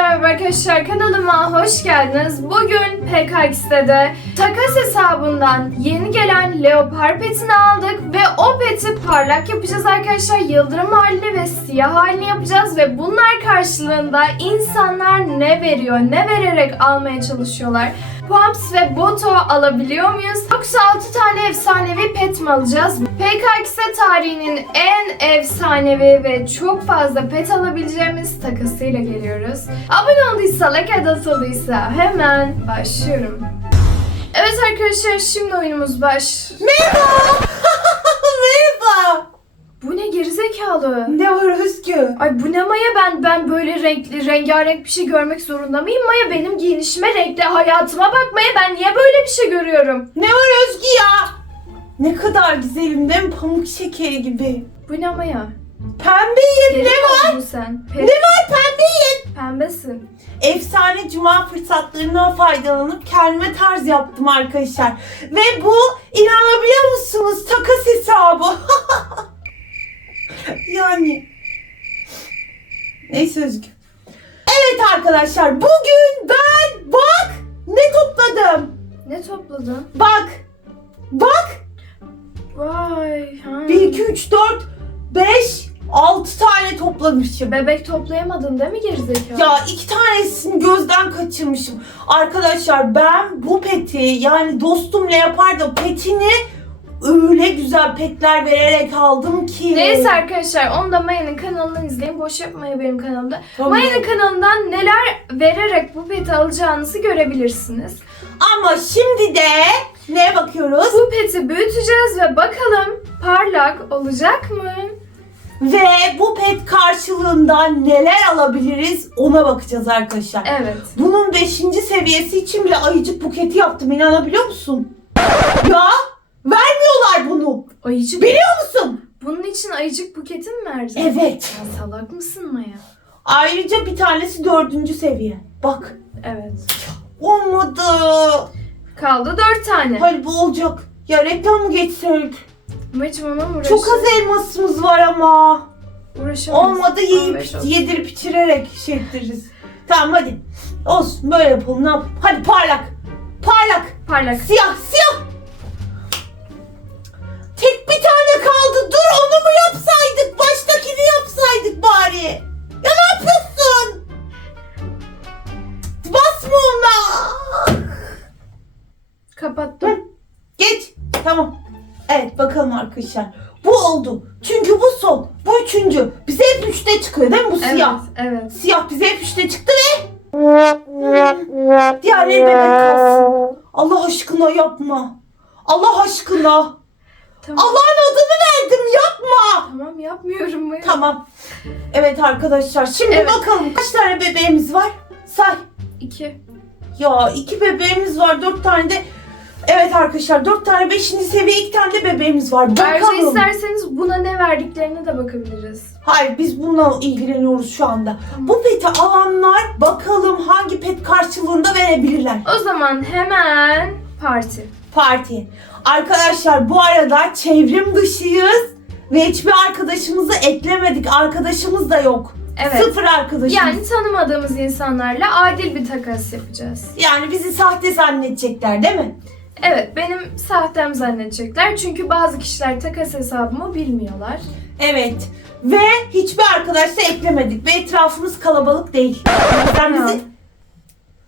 merhaba arkadaşlar kanalıma hoş geldiniz. Bugün PKX'de de takas hesabından yeni gelen leopar petini aldık ve o peti parlak yapacağız arkadaşlar. Yıldırım halini ve siyah halini yapacağız ve bunlar karşılığında insanlar ne veriyor, ne vererek almaya çalışıyorlar. Pumps ve Boto alabiliyor muyuz? Yoksa 6 tane efsanevi pet mi alacağız? PKX'e tarihinin en efsanevi ve çok fazla pet alabileceğimiz takasıyla geliyoruz. Abone olduysa, like atıldıysa hemen başlıyorum. Evet arkadaşlar şimdi oyunumuz baş... Merhaba. Merhaba. Bu ne gerizekalı? Ne var Özgü? Ay bu ne Maya ben ben böyle renkli rengarenk bir şey görmek zorunda mıyım Maya benim giyinişime renkli hayatıma bak Maya ben niye böyle bir şey görüyorum? Ne var Özgü ya? Ne kadar güzelim değil mi? Pamuk şekeri gibi. Bu ne Maya? Pembeyim Peri ne var? sen. Ne Peri, var pembeyim? pembesin. Efsane cuma fırsatlarından faydalanıp kendime tarz yaptım arkadaşlar. Ve bu inanabiliyor musunuz? Takas hesabı. yani. Neyse Özgü. Evet arkadaşlar bugün ben bak ne topladım. Ne topladın? Bak. Bak. Vay. Ha. 1, 2, 3, 4, 5, 6 tane toplamışım. Bebek toplayamadın değil mi gerizekalı? Ya iki tanesini gözden kaçırmışım. Arkadaşlar ben bu peti yani dostum Leopardo petini öyle güzel petler vererek aldım ki. Neyse arkadaşlar onu da Maya'nın kanalından izleyin. Boş yapmayın benim kanalımda. Tamam. Maya'nın kanalından neler vererek bu peti alacağınızı görebilirsiniz. Ama şimdi de neye bakıyoruz? Bu peti büyüteceğiz ve bakalım parlak olacak mı? Ve bu pet karşılığında neler alabiliriz ona bakacağız arkadaşlar. Evet. Bunun 5. seviyesi için bile ayıcık buketi yaptım inanabiliyor musun? Ya vermiyorlar bunu. Ayıcık. Biliyor musun? Bunun için ayıcık buketi mi verdin? Evet. Ya salak mısın Maya? Ayrıca bir tanesi dördüncü seviye. Bak Evet. olmadı. Kaldı dört tane. Hadi bu olacak. Ya reklam mı geçsek? Mayacım ona uğraş. Çok az elmasımız var ama. Uğraşamayız. Olmadı yiyip 15 olsun. yedirip içirerek şey ettiririz. Tamam hadi. Olsun böyle yapalım ne yapalım. Hadi parlak. Parlak. Parlak. Siyah siyah. Tek bir tane kaldı. Dur onu mu yapsaydık? Baştakini yapsaydık bari. Ya ne yapıyorsun? Basma ona. Kapattım. Geç. Tamam. Bakalım arkadaşlar. Bu oldu. Çünkü bu son. Bu üçüncü. Bize hep üçte çıkıyor değil mi bu siyah? Evet. Siyah bize hep üçte çıktı ve diğerleri bebek kalsın. Allah aşkına yapma. Allah aşkına. Tamam. Allah'ın adını verdim yapma. Tamam yapmıyorum Maya. Tamam. Evet arkadaşlar şimdi Evet. bakalım kaç tane bebeğimiz var? Say. İki. Ya iki bebeğimiz var dört tane de Evet arkadaşlar dört tane beşinci seviye iki tane de bebeğimiz var. Ayrıca Bakalım. isterseniz buna ne verdiklerine de bakabiliriz. Hayır biz bununla ilgileniyoruz şu anda. Bu peti alanlar bakalım hangi pet karşılığında verebilirler. O zaman hemen parti. Parti. Arkadaşlar bu arada çevrim dışıyız ve hiçbir arkadaşımızı eklemedik. Arkadaşımız da yok. Evet. Sıfır arkadaşımız. Yani tanımadığımız insanlarla adil bir takas yapacağız. Yani bizi sahte zannedecekler değil mi? Evet benim sahtem zannedecekler çünkü bazı kişiler takas hesabımı bilmiyorlar. Evet. Ve hiçbir arkadaş da eklemedik ve etrafımız kalabalık değil. Tamam. bizi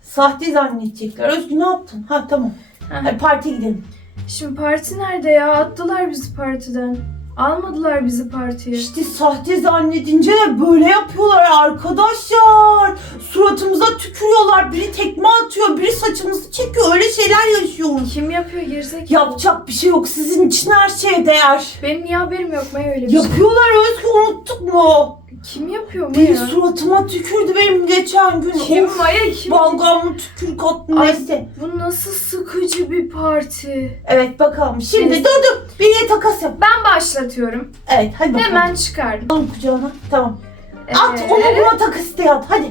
sahte zannedecekler. Özgü ne yaptın? Ha tamam. Hadi partiye gidelim. Şimdi parti nerede ya? Attılar bizi partiden. Almadılar bizi partiye. İşte sahte zannedince de böyle yapıyorlar arkadaşlar. Suratımıza tükürüyorlar. Biri tekme atıyor, biri saçımızı çekiyor. Öyle şeyler yaşıyoruz. Kim yapıyor gerizekalı? Yapacak bir şey yok. Sizin için her şey değer. Benim niye haberim yok Maya öyle bir şey? Yapıyorlar Özgü unuttuk mu? Kim yapıyor Biri Maya? suratıma tükürdü benim geçen gün. Kim Of, Maya kim? Balgamı tükürük attı Ay. neyse. Bu nasıl sıkıcı bir parti. Evet bakalım. Şimdi Neyse. dur dur. Biriye takas yap. Ben başlatıyorum. Evet hadi bakalım. Hemen çıkardım. Al kucağına. Tamam. At Evet. onu buna takas de at. Hadi.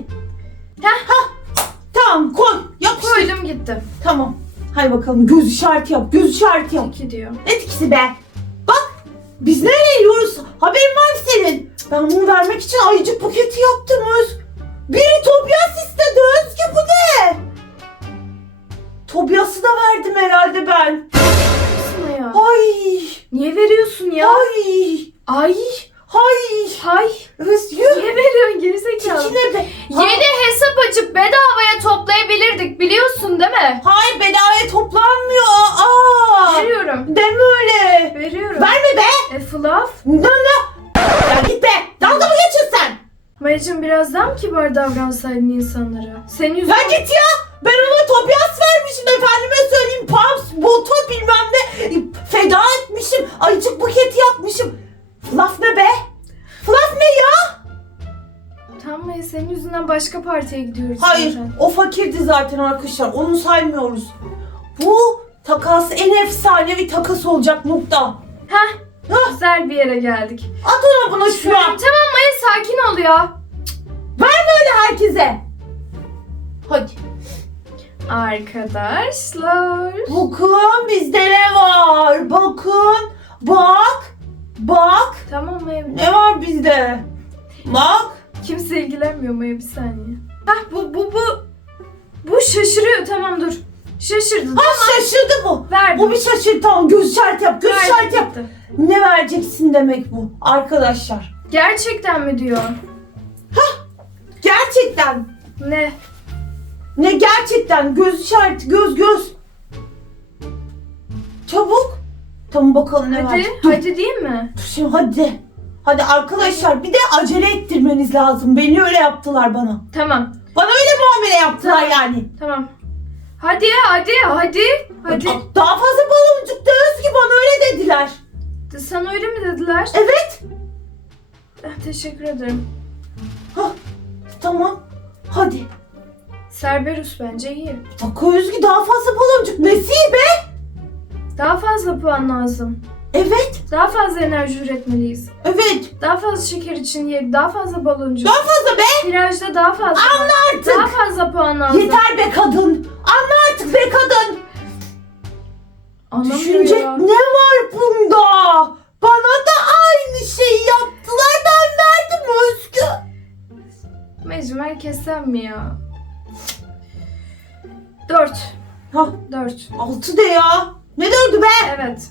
Heh. Ha. Tamam koy. Yapıştır. Koydum gitti. Tamam. Hadi bakalım göz işareti yap. Göz işareti yap. İki diyor. Ne tikisi be? Bak. Biz nereye yiyoruz? Haberin var mı senin? Ben bunu vermek için ayıcık paketi yaptım Öz. Biri Tobias istedi Özgü bu ne? Tobias'ı da verdim herhalde ben. Ya. Ay. Niye veriyorsun ya? Ay. Ay. Ay. Hay. Özgü. Niye veriyorsun gerizekalı? İçine be. Yeni hesap açıp bedavaya toplayabilirdik biliyorsun değil mi? Hayır bedavaya toplanmıyor. Aa. Veriyorum. Deme öyle. Veriyorum. Verme be. E Fluff. Ne ne? Ya git be. Dalga mı geçiyorsun sen? Mayacım biraz daha mı kibar davransaydın insanlara? Senin Ya yüzünden... git ya. Ben ona Tobias vermişim efendime söyleyeyim. Pams, boto bilmem ne. Feda etmişim. Ayıcık buketi yapmışım. Laf ne be? Laf ne ya? Tamam Maya senin yüzünden başka partiye gidiyoruz Hayır. zaten. O fakirdi zaten arkadaşlar. Onu saymıyoruz. Bu takas en efsanevi takas olacak nokta. Heh. Güzel bir yere geldik. At ona buna şuna. Tamam Maya sakin ol ya. Verme öyle herkese. Hadi. Arkadaşlar. Bakın bizde ne var? Bakın. Bak. Bak. Tamam Maya. Ne var bizde? Bak. Kimse ilgilenmiyor Maya bir saniye. Hah bu bu bu. Bu şaşırıyor tamam dur. Şaşırdı. Ha şaşırdı bu. Verdim. Bu bir şaşırdı. Tamam göz işareti yap. Göz Verdim, işareti yap. gitti. Ne vereceksin demek bu arkadaşlar. Gerçekten mi diyor? Gerçekten. Ne? Ne gerçekten göz işareti göz göz. Çabuk. Tamam bakalım ne Hadi, verecek. Dur, hadi değil mi? dur şimdi hadi. Hadi arkadaşlar bir de acele ettirmeniz lazım. Beni öyle yaptılar bana. Tamam, Bana öyle muamele yaptılar yani. tamam. Hadi, hadi, hadi, hadi. Daha fazla baloncuk da Özgü bana öyle dediler. Sana öyle mi dediler? Evet. Ah, Teşekkür ederim. Tamam. Hadi. Cerberus bence iyi. Dakika Özgü daha fazla baloncuk. Nesi be? Daha fazla puan lazım. Evet. Daha fazla enerji üretmeliyiz. Evet. Daha fazla şeker için ye, daha fazla baloncuk. Daha fazla be. Virajda daha fazla. Anla artık. Daha fazla puan lazım. Yeter be kadın. Anla artık be kadın. Anlamıyor Düşünecek ne var bunda? Bana da aynı şeyi yaptılar. Ben verdim Özgü. Mecnun herkes sen mi ya? Dört. Ha, Dört. altı de ya. Ne dördü be? Evet.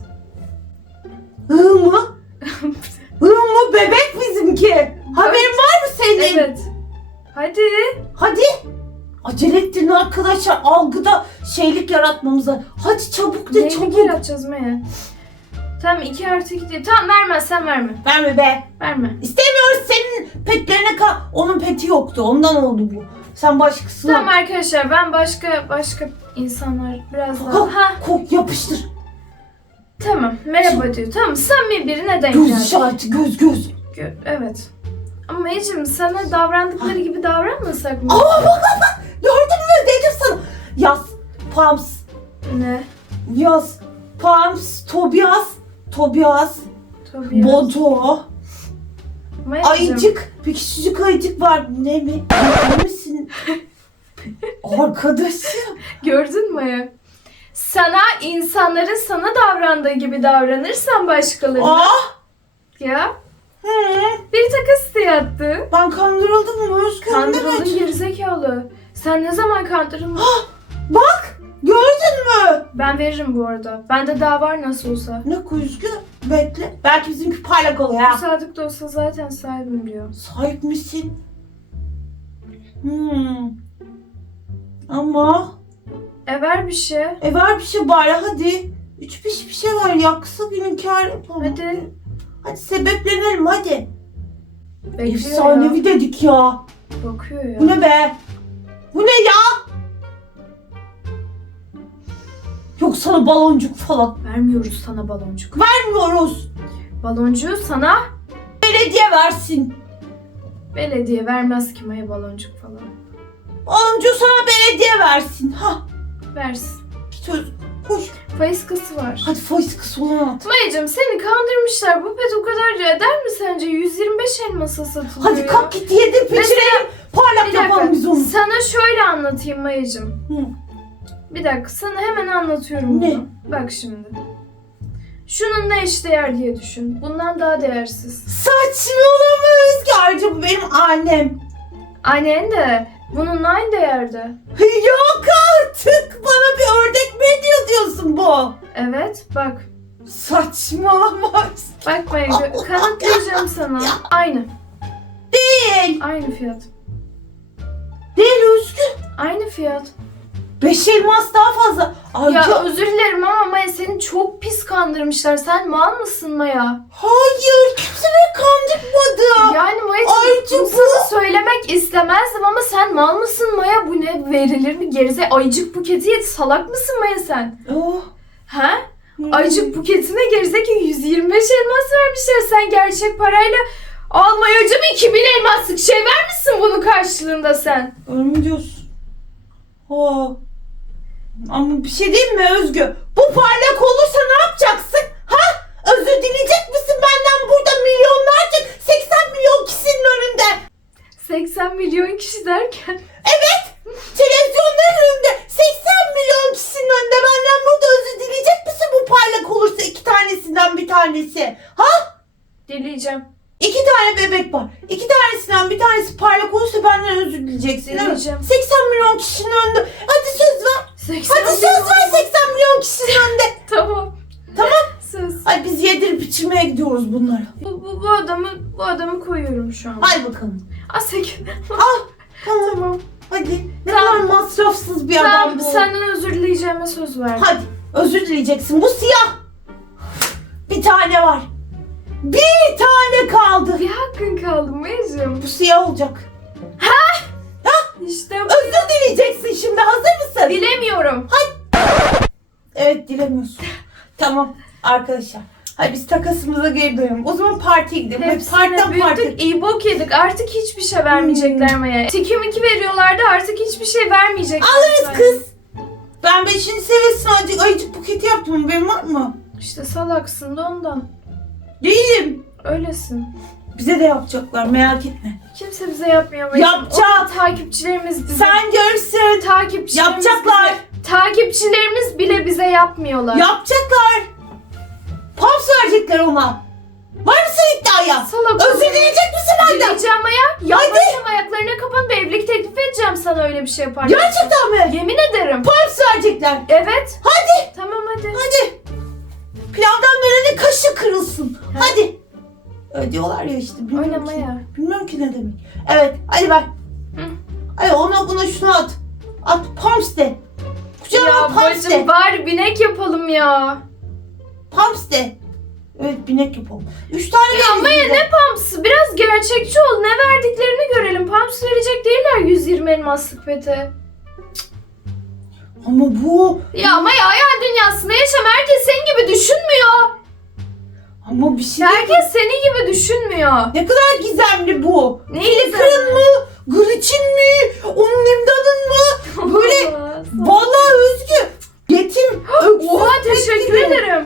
Hı mı? Hı mı? Bebek bizimki. Haberin var mı senin? Evet. Hadi. Hadi. Acele ettirin arkadaşlar. Algıda şeylik yaratmamıza. Hadi çabuk de Neyini çabuk. geri atacağız Maya? Tamam 2 artı 2 diye. Tamam vermezsen verme. Verme be. Verme. İstemiyoruz senin petlerine ka... Onun peti yoktu. Ondan oldu bu. Sen başkasına... Tamam arkadaşlar ben başka başka insanlar biraz Ha, daha. Ha Kok yapıştır. Tamam merhaba diyor. Tamam samimi birine denk Göz geldi. işareti göz göz. Gö- Evet. Ama May'cim sana davrandıkları gibi davranmasak mı? Aa bak bak bak. Gördün mü dedim sana. Yaz. Pams. Ne? Yaz. Pams. Tobias. Tobias. Tobias. Bodo. May'cim, Ayıcık. Bir küçücük ayıcık var. Ne mi? Ne misin? Arkadaşım. Gördün mü Maya? Sana insanların sana davrandığı gibi davranırsan başkalarına Ah. ya Hı. bir takas isteği attı. Ben kandırıldım mı Özgür? Kandırıldın gerizekalı. Sen ne zaman kandırıldın? Bak. Gördün mü? ben veririm bu arada. Bende daha var nasıl olsa. Ne kuzgu? Bekle. Belki bizimki parlak oluyor ha. Sadık da olsa zaten sahibim diyor. Sahip misin? Hmm. Ama E ver bir şey. e ver bir şey bari hadi. Üç beş bir şey var ya kısa günün yapalım. Hadi. Hadi sebeplenelim hadi. Bekliyor Efsanevi ya. dedik ya. Bakıyor ya. Bu ne be? Bu ne ya? Yok sana baloncuk falan. Vermiyoruz sana baloncuk. Vermiyoruz. Baloncuğu sana Belediye versin. belediye vermez ki Maya baloncuk falan. Baloncuğu sana belediye versin. Ha. Versin. Git öz. Koş. Faiz kası var. Hadi faiz kısa olan at. Mayacım seni kandırmışlar. Bu pet o kadar eder mi sence? 125 elmasa satılıyor Hadi kalk git yedir pişirelim. Parlak yapalım biz onu. Sana şöyle anlatayım Mayacım. Hı. Bir dakika sana hemen anlatıyorum Ne? bunu. Bak şimdi. Şunun ne eşdeğer diye düşün. Bundan daha değersiz. Saçmalama Özge. Ayrıca bu benim annem. Annen de bunun aynı değerde. Yok artık. Bana bir ördek mi hediye diyorsun bu? Evet bak. Saçmalama. Bak gö- kanıtlayacağım sana. Aynı. Değil. Aynı fiyat. Değil Özgür. Aynı fiyat. Beş elmas daha fazla. Ay Ya ya- özür dilerim ama Maya seni çok pis kandırmışlar. Sen mal mısın Maya? Hayır kimse beni kandırmadı. Yani Maya Ayrıca bunu bu- sana söylemek istemezdim ama sen mal mısın Maya? Bu ne verilir mi? Gerize ayıcık buketi yedi. Salak mısın Maya sen? Oh. Ha? Ayıcık buketine gerizeki 125 elmas vermişler. Sen gerçek parayla almayacağım 2000 elmaslık şey vermişsin bunun karşılığında sen. Öyle mi diyorsun? Ha. Ama bir şey diyeyim mi Özgü? Bu parlak olursa ne yapacaksın? Ha? Özür dileyecek misin benden burada milyonlarca 80 milyon kişinin önünde? 80 milyon kişi derken. Evet. Televizyonların önünde 80 milyon kişinin önünde benden burada özür dileyecek misin bu parlak olursa iki tanesinden bir tanesi? Ha? Dileyeceğim. İki tane bebek var. İki tanesinden bir tanesi parlak olursa benden özür dileyeceksin. değil mi? Dileyeceğim. 80 milyon kişinin önünde. Hadi söz ver. 80 Hadi söz ver 80 milyon kişinin önünde. Tamam. Tamam. Söz. Ay biz yedirip içirmeye gidiyoruz bunları. Bu, bu, bu adamı bu adamı koyuyorum bakalım. Aa, sekiz- Al. Tamam. tamam. Hadi. Ne Tamam. kadar masrafsız bir adam bu. senden özür dileyeceğime söz verdim. Hadi. Özür dileyeceksin. Bu siyah. Bir tane var. Bir tane kaldı. Bir hakkın kaldı Maya'cığım. Bu siyah olacak. İşte Özür dileyeceksin şimdi. Hazır mısın? bilemiyorum. Evet dilemiyorsun. tamam arkadaşlar. Hadi biz takasımıza geri dönelim. O zaman partiye gidelim. Hadi partiden parti. büyüttük, iyi bok yedik. Artık hiçbir şey vermeyecekler Maya. Tikim iki veriyorlardı artık hiçbir şey vermeyecekler. Alırız kız. Ben 5. seviyesine acık ayıcık buketi yaptım. Benim var mı? İşte salaksın da ondan. Değilim. Öylesin. Bize de yapacaklar merak etme. Kimse bize yapmıyor. Maya. Yapacak. O takipçilerimiz bize. Sen görürsün. takipçilerimiz Yapacaklar. bize- takipçilerimiz bile bize yapmıyorlar. Yapacaklar. Verecekler ona. Var mısın iddiaya? Salak. Özür dileyecek misin benden? Dileyeceğim Maya. Yapmayacağım ayaklarına kapanıp evlilik teklif edeceğim sana öyle bir şey yaparsan. Gerçekten mi? Yemin ederim. Pams verecekler. Evet. Hadi. Tamam hadi. Hadi. Pilavdan verene kaşı kırılsın. Ha. Hadi. Öyle diyorlar ya işte. Bilmiyorum Oynama ki. Bilmiyorum ki ne demek. Evet. Hadi ver. Hı. Hadi ona buna şunu at. At pumps de. Kucağına Ya pumps de. bacım bari binek yapalım ya. Pumps de. Evet binek yapalım. Üç tane Ya Maya ne Pams'ı? Biraz gerçekçi ol. Ne verdiklerini görelim. Pams verecek değiller 120 elmaslık pete. Ama bu. Ya Maya hayal dünyasında yaşam. Herkes senin gibi düşünmüyor. Ama bir şey. Herkes senin gibi düşünmüyor. Ne kadar gizemli bu. Neyi Flickr'ın mı? Grinch'in mi? Onun imdadın mı? Böyle- Allah, Vallahi Özgü. Yetim. öksüz Oha teşekkür gibi. ederim.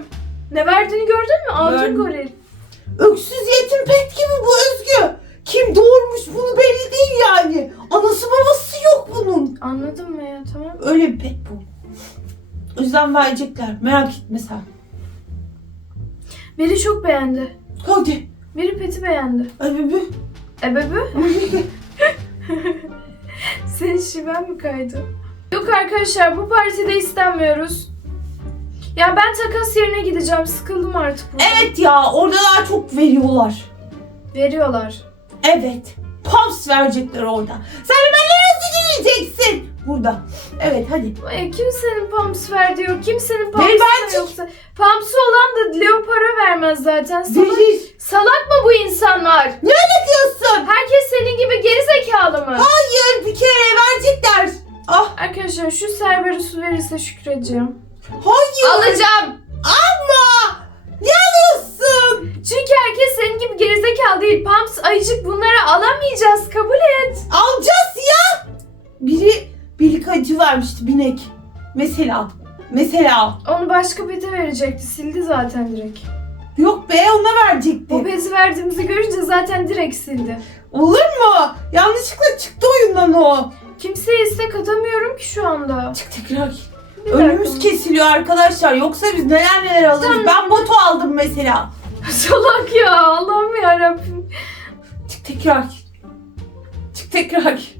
Ne verdiğini gördün mü? Gördüm. goril. Öksüz yetim pet gibi bu Özgü. Kim doğurmuş bunu belli değil yani. Anası babası yok bunun. Anladın mı ya tamam. Öyle bir pet bu. O yüzden verecekler. Merak etme sen. Biri çok beğendi. Hadi. Biri peti beğendi. Öbürü. Ebebe? Senin şiven mi kaydı? Yok arkadaşlar bu partide istenmiyoruz. Ya ben takas yerine gideceğim. Sıkıldım artık burada. Evet ya orada daha çok veriyorlar. Veriyorlar. Evet. Pumps verecekler orada. Sen de benden özür dileyeceksin. Burada. Evet hadi. Ay, kimsenin pumps ver diyor. Kimsenin pumps da verecek. yoksa. Pumps'u olan da Leopara vermez zaten. Salak, Verir. salak mı bu insanlar? Ne öyle diyorsun? Herkes senin gibi geri zekalı mı? Hayır bir kere verecekler. Ah Arkadaşlar şu Cerberus'u verirse şükredeceğim. Hayır. Alacağım. Ama. Ne? Çünkü herkes senin gibi gerizekalı değil. Pumps, ayıcık bunları alamayacağız. Kabul et. Alacağız ya. Biri birlik acı vermişti binek. Mesela. Mesela. Onu başka pete verecekti. Sildi zaten direkt. Yok be ona verecekti. O peti verdiğimizi görünce zaten direkt sildi. Olur mu? Yanlışlıkla çıktı oyundan o. Kimseye istek atamıyorum ki şu anda. Çık tekrar. Bir Önümüz kesiliyor arkadaşlar. Yoksa biz neler neler alırız. Tamam. Ben botu aldım mesela. Salak ya Allah'ım ya Rabbim. Çık tekrar. Çık Tekrar gir.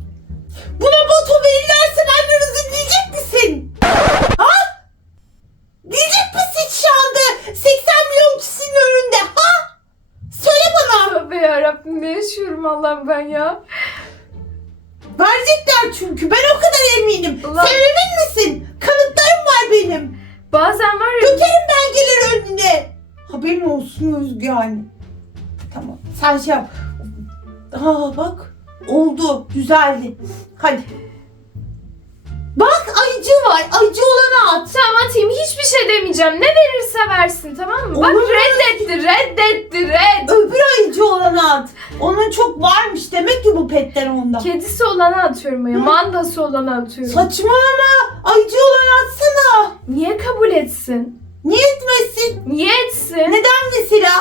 Sen şey yap. Aa bak oldu düzeldi. Hadi. Bak ayıcı var. Ayıcı olanı at. Tamam atayım hiçbir şey demeyeceğim. Ne verirse versin tamam mı? Bak Olur mu? reddetti reddetti red. Öbür ayıcı olanı at. Onun çok varmış demek ki bu petten onda. Kedisi olanı atıyorum ya. Hı. Mandası olanı atıyorum. Saçmalama. Ayıcı olanı atsana. Niye kabul etsin? Niye etmesin? Niye etsin? Neden mesela?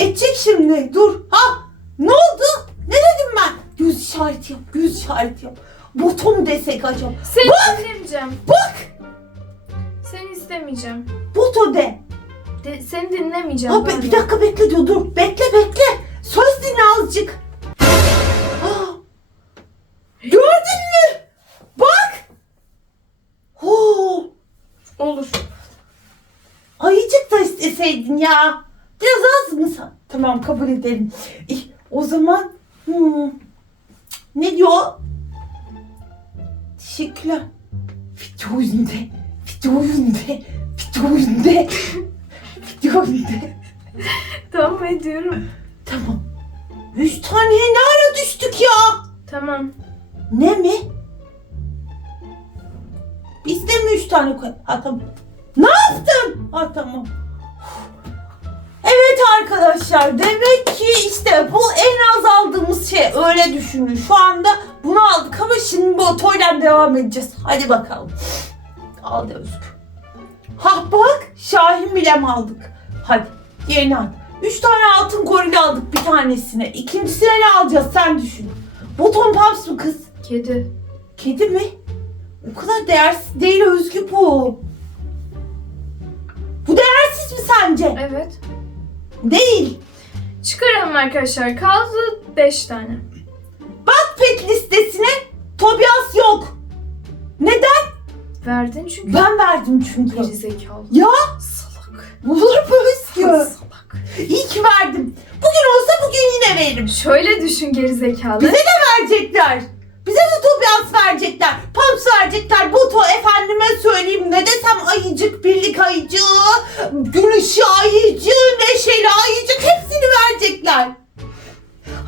Edecek şimdi. Dur. Ha. Ne oldu? Ne dedim ben? Göz işareti yap. Göz işareti yap. Botom desek acaba. Seni Bak. dinlemeyeceğim. Bak. Seni istemeyeceğim. Boto de. De- seni dinlemeyeceğim. Ha, be- pardon. bir dakika bekle diyor. Dur. Bekle bekle. Söz dinle azıcık. Ah. Gördün mü? Bak. Oo. Olur. Ayıcık da isteseydin ya. Biraz az mı sen? Tamam kabul edelim. Eh, o zaman hmm, ne diyor? Teşekkürler. Video yüzünde. Video yüzünde. Video yüzünde. Video yüzünde. Tamam ediyorum. Tamam. Üç taneye ne ara düştük ya? Tamam. Ne mi? Biz de mi üç tane koy? Ha tamam. Ne yaptım? Ha tamam. Arkadaşlar demek ki işte bu en az aldığımız şey öyle düşünün. Şu anda bunu aldık ama şimdi bu otoyla devam edeceğiz. Hadi bakalım. Al Özgü. Ha bak Şahin bilem aldık. Hadi diğerini al. Üç tane altın goril aldık bir tanesine. İkincisine ne alacağız sen düşün. Boton Pumps mı kız? Kedi. Kedi mi? O kadar değersiz değil Özgü bu. Bu değersiz mi sence? Evet. Değil. Çıkaralım arkadaşlar. Kaldı 5 tane. Pet listesine Tobias yok. Neden? Verdin çünkü. Ben verdim çünkü. Gerizekalı. Ya Salak. olur mu Özgü? Salak. İyi ki verdim. Bugün olsa bugün yine veririm. Şöyle düşün gerizekalı. Bize de verecekler. Bize de Tobias verecekler. Pumps verecekler. Boto efendime söyleyeyim. Ne desem ayıcık, birlik ayıcı, gün ışığı ayıcı, neşeli ayıcık hepsini verecekler.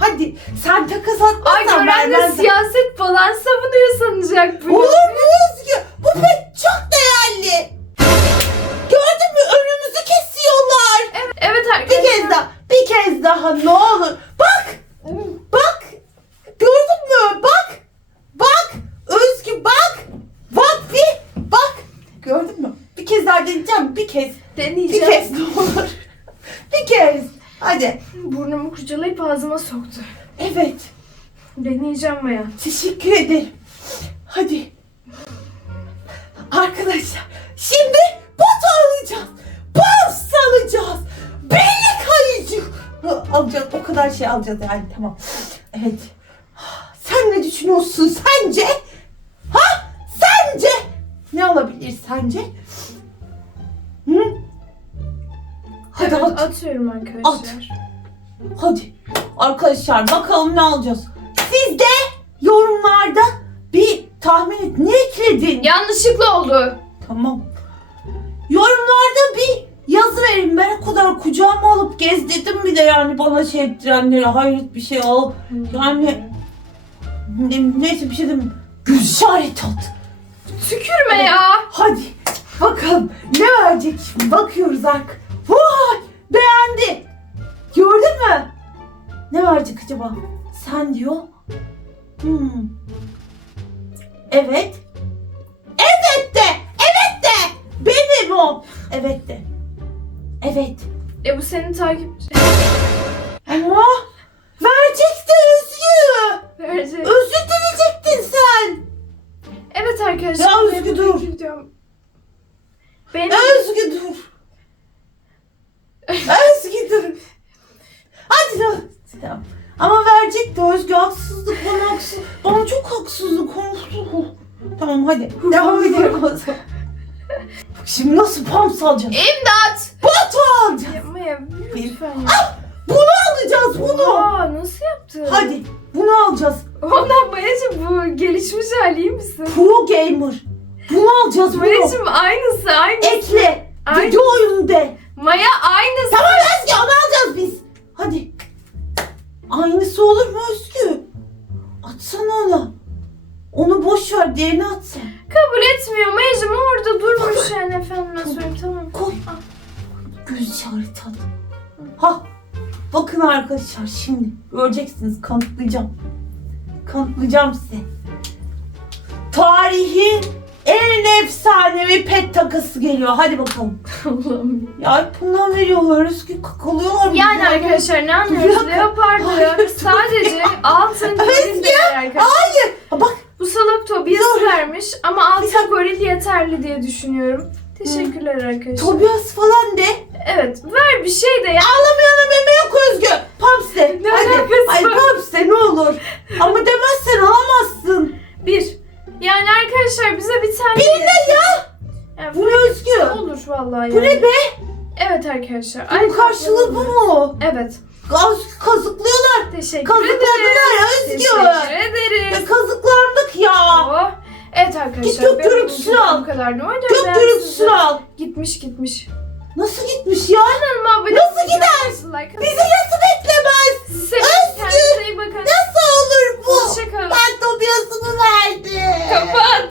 Hadi sen takas atmazsan Ay gören de vermezler. siyaset falan savunuyor sanacak bu. Olur mu Özgü? Bu pet çok değerli. Gördün mü önümüzü kesiyorlar. Evet, evet Bir arkadaşlar. kez daha, bir kez daha ne olur. Bak, bak. Gördün mü? Bak, bak. Özgü bak. Bak bir, bak. Gördün mü? Bir kez daha deneyeceğim. Bir kez, bir Deneyeceğim. kez ne olur. Bir kez. Hadi. Burnumu kurcalayıp ağzıma soktu. Evet. Deneyeceğim Maya. Teşekkür ederim. Hadi. Arkadaşlar şimdi bot alacağız. Pars alacağız. Birlik ayıcı alacağız. O kadar şey alacağız yani tamam. Evet. Ne düşünüyorsun sence? Ha? Sence? Ne olabilir sence? Hı? Hadi evet, at. atıyorum arkadaşlar. Hadi arkadaşlar bakalım ne alacağız. Siz de yorumlarda bir tahmin et. Ne ekledin? Yanlışlıkla oldu. Tamam. Yorumlarda bir yazı verin. Ben o kadar kucağıma alıp gezdirdim bir de yani bana şey ettirenlere hayret bir şey al. Yani ne, neyse bir şey demeyeyim. Göz işareti at. Tükürme ya. Hadi bakalım ne verecek şimdi bakıyoruz ark. Vay beğendi. Gördün mü? Ne verecek acaba? Sen diyor. Hmm. Evet. Evet de. Evet de. Benim o. Evet de. Evet. E bu senin takipçi. Ama verecekti Özgü. Verecek. Özür dileyecektin sen. Evet arkadaşlar. Ya Özgü dur. Benim Özgü dur. Özgü dur. Hadi dur. Tamam. Ama ver gelecekti Özgü haksızlık bana haksız. Bana çok haksızlık oldu. Tamam hadi devam edelim o zaman. Şimdi nasıl pumps alacağız? İmdat! Batu alacağız. Yapmaya lütfen ya. Bunu alacağız bunu. Aa, nasıl yaptın? Hadi bunu alacağız. Ondan Mayacım bu gelişmiş hali iyi misin? Pro gamer. Bunu alacağız bunu. Mayacım aynısı aynı. Ekle. Ay. Video oyunu de. Maya aynısı. Tamam Özgü onu alacağız biz. Hadi. Aynısı olur mu Özgü? Atsana ona. Onu boş ver diğerini at sen. Kabul etmiyor Mayacım orada durmuş yani efendime söyleyeyim tamam. Koy. Göz işareti at. Bakın arkadaşlar şimdi göreceksiniz kanıtlayacağım. Kanıtlayacağım size. Tarihin en efsanevi pet takası geliyor. Hadi bakalım. Allah'ım. Ya bundan veriyorlar. Özgü kakalıyorlar. mı? Yani arkadaşlar ne anlıyoruz? dakika. Leopardı Hayır, sadece altın arkadaşlar. Hayır. Ha, bak Bu salak Tobias Dur. vermiş ama altın goril yeterli diye düşünüyorum. Teşekkürler arkadaşlar. Tobias falan de. Evet ver bir şey de ya. Ağlamayana meme yok Özgü. Pumps de. Ne Hadi. alakası Ay var? De ne olur. Ama demezsen alamazsın. Bir. Yani arkadaşlar bize bir tane... Bir ne ya? Yani Bu ne Özgü? olur vallahi Bu yani. ne be? Evet arkadaşlar. Bunun karşılığı bu mu? Evet. Özgü kazıklıyorlar. Teşekkür Kazıkladılar ederiz. Özgü. Teşekkür ederiz. Ya kazıklandık ya. Oh. Evet arkadaşlar. Git gök benim gürültüsünü al. Bu kadar. Ne oynuyorum Gök ben gürültüsünü size? al. Gitmiş gitmiş. Nasıl gitmiş ya? Nasıl gider? Bizi nasıl beklemez? Özgür. Nasıl olur bu? Hoşçakalın. Ben Tobias'ını verdim. Kapat.